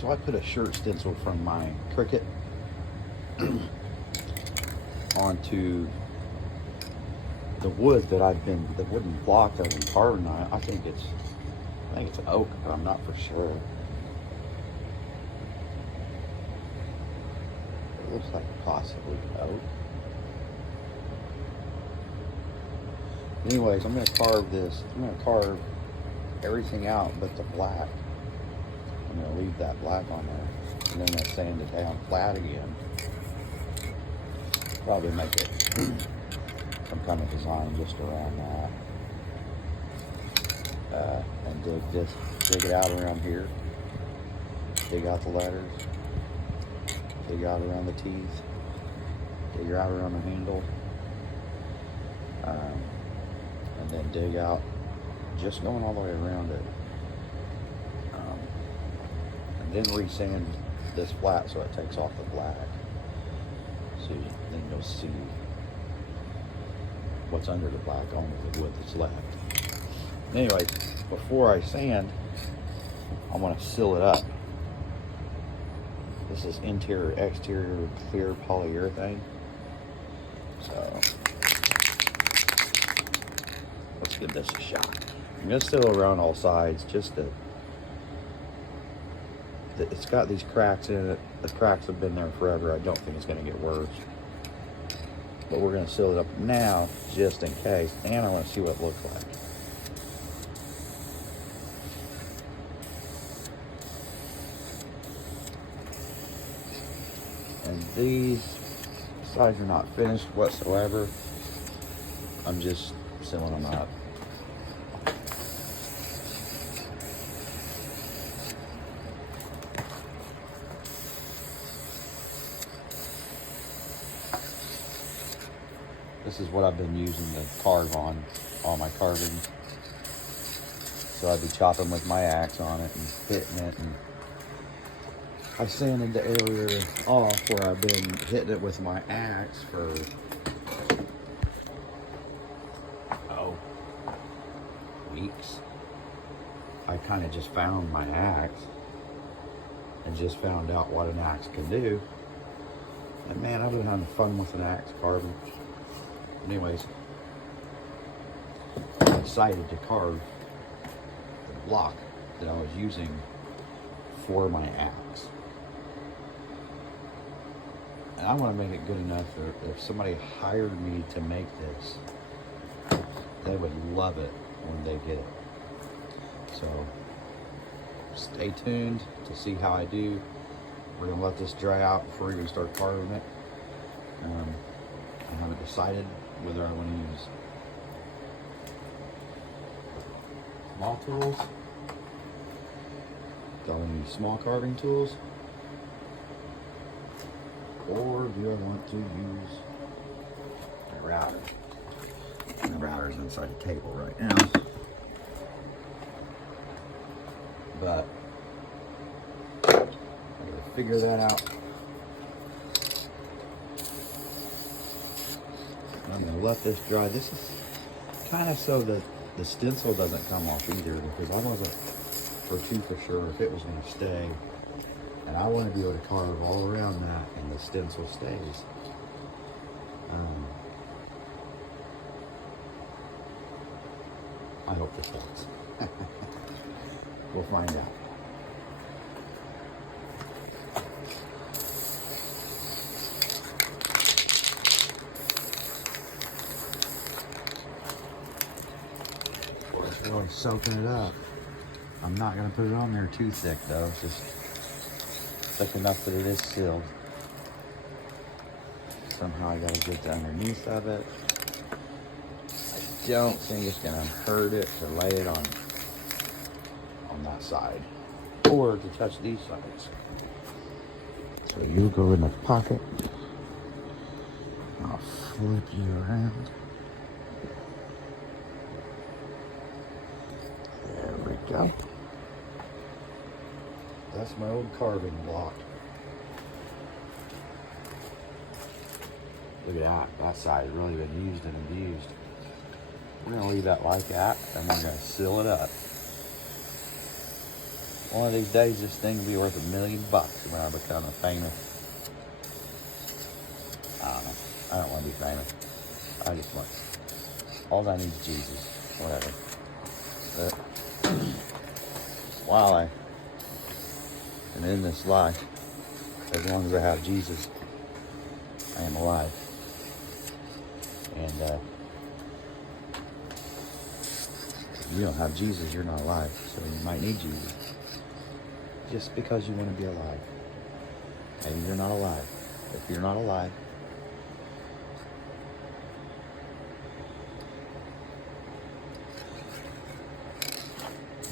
So I put a shirt stencil from my Cricut onto the wood that the wooden block that I've been carving on. I think it's oak, but I'm not for sure. It looks like possibly oak. Anyways, I'm gonna carve this. I'm gonna carve everything out but the black. I'm gonna leave that black on there, and then I'm gonna sand it down flat again. Probably make it some kind of design just around that, and dig it out around here. Dig out the letters. Dig out around the teeth. Dig out around the handle, and then dig out just going all the way around it. And then resand this flat so it takes off the black. So then you'll see what's under the black on the wood that's left. Anyways, before I sand, I want to seal it up. This is interior, exterior, clear polyurethane. So let's give this a shot. I'm gonna seal it around all sides, just to. It's got these cracks in it. The cracks have been there forever. I don't think it's gonna get worse. But we're gonna seal it up now, just in case, and I want to see what it looks like. And these sides are not finished whatsoever. I'm just sealing them up. This is what I've been using to carve on all my carving. So I'd be chopping with my axe on it and hitting it, and I sanded the area off where I've been hitting it with my axe for weeks. I kind of just found my axe and just found out what an axe can do. And man, I've been having fun with an axe carving. Anyways, I decided to carve the block that I was using for my axe. And I want to make it good enough that if somebody hired me to make this, they would love it when they get it. So stay tuned to see how I do. We're gonna let this dry out before we even start carving it. I haven't decided whether I want to use small tools. Do I want to use small carving tools? Or do I want to use my router? The router's inside the table right now. But I gotta figure that out. I'm gonna let this dry. This is kind of so that the stencil doesn't come off either, because I wasn't for sure if it was gonna stay. And I want to be able to carve all around that and the stencil stays. I hope this helps. We'll find out. It's really soaking it up. I'm not going to put it on there too thick though. It's just thick enough that it is sealed. Somehow I got to get the underneath of it. I don't think it's going to hurt it to lay it on that side or to touch these sides. So you go in the pocket. I'll flip you around. There we go. That's my old carving block. Look at that. That side has really been used and abused. We're going to leave that like that, and we're going to seal it up. One of these days, this thing will be worth $1 million when I become a famous. I don't know. I don't want to be famous. I just want. All I need is Jesus. Whatever. But while I am in this life, as long as I have Jesus, I am alive. And if you don't have Jesus, you're not alive. So you might need Jesus. Just because you want to be alive. Maybe you're not alive. If you're not alive,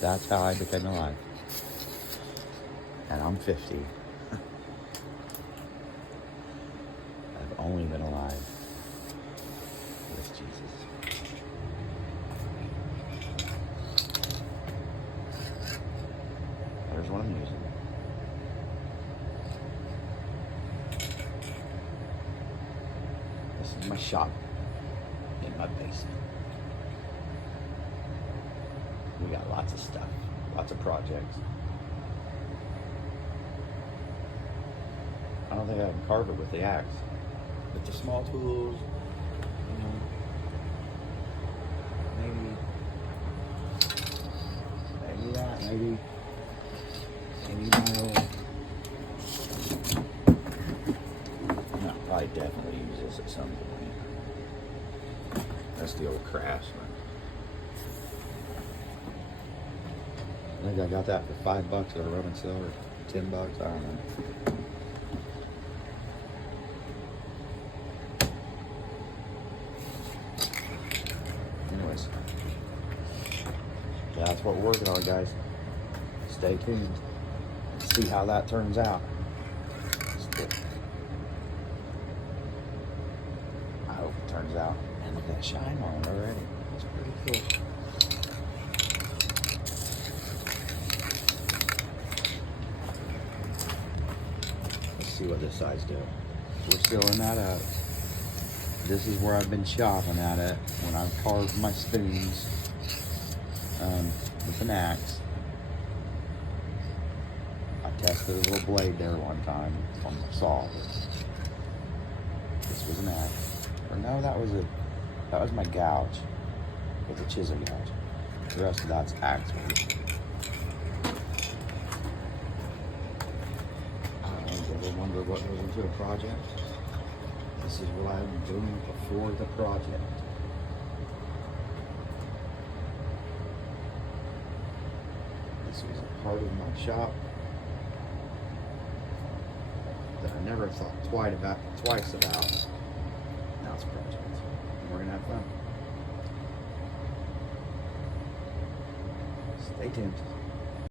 that's how I became alive. And I'm 50. I've only been alive with Jesus. There's what I'm using. This is my shop in my basement. We got lots of stuff, lots of projects. I don't think I can carve it with the axe. With the small tools, you know, maybe that, maybe my old. No, probably definitely use this at some point. That's the old Craftsman. I think I got that for $5 at a rubbing silver, $10, I don't know. Anyways, that's what we're working on, guys. Stay tuned. See how that turns out. I hope it turns out. And look at that shine on it already. It's pretty cool. Let's see what this side's doing. We're filling that up. This is where I've been chopping at it when I've carved my spoons with an axe. I tested a little blade there one time on the saw. This was an axe. Or no, that was my gouge with a chisel gouge. The rest of that's axe wood. I don't know, you ever wonder what goes into a project? This is what I'm doing before the project. This was a part of my shop that I never thought twice about. Now it's a project. And we're gonna have fun. Stay tuned.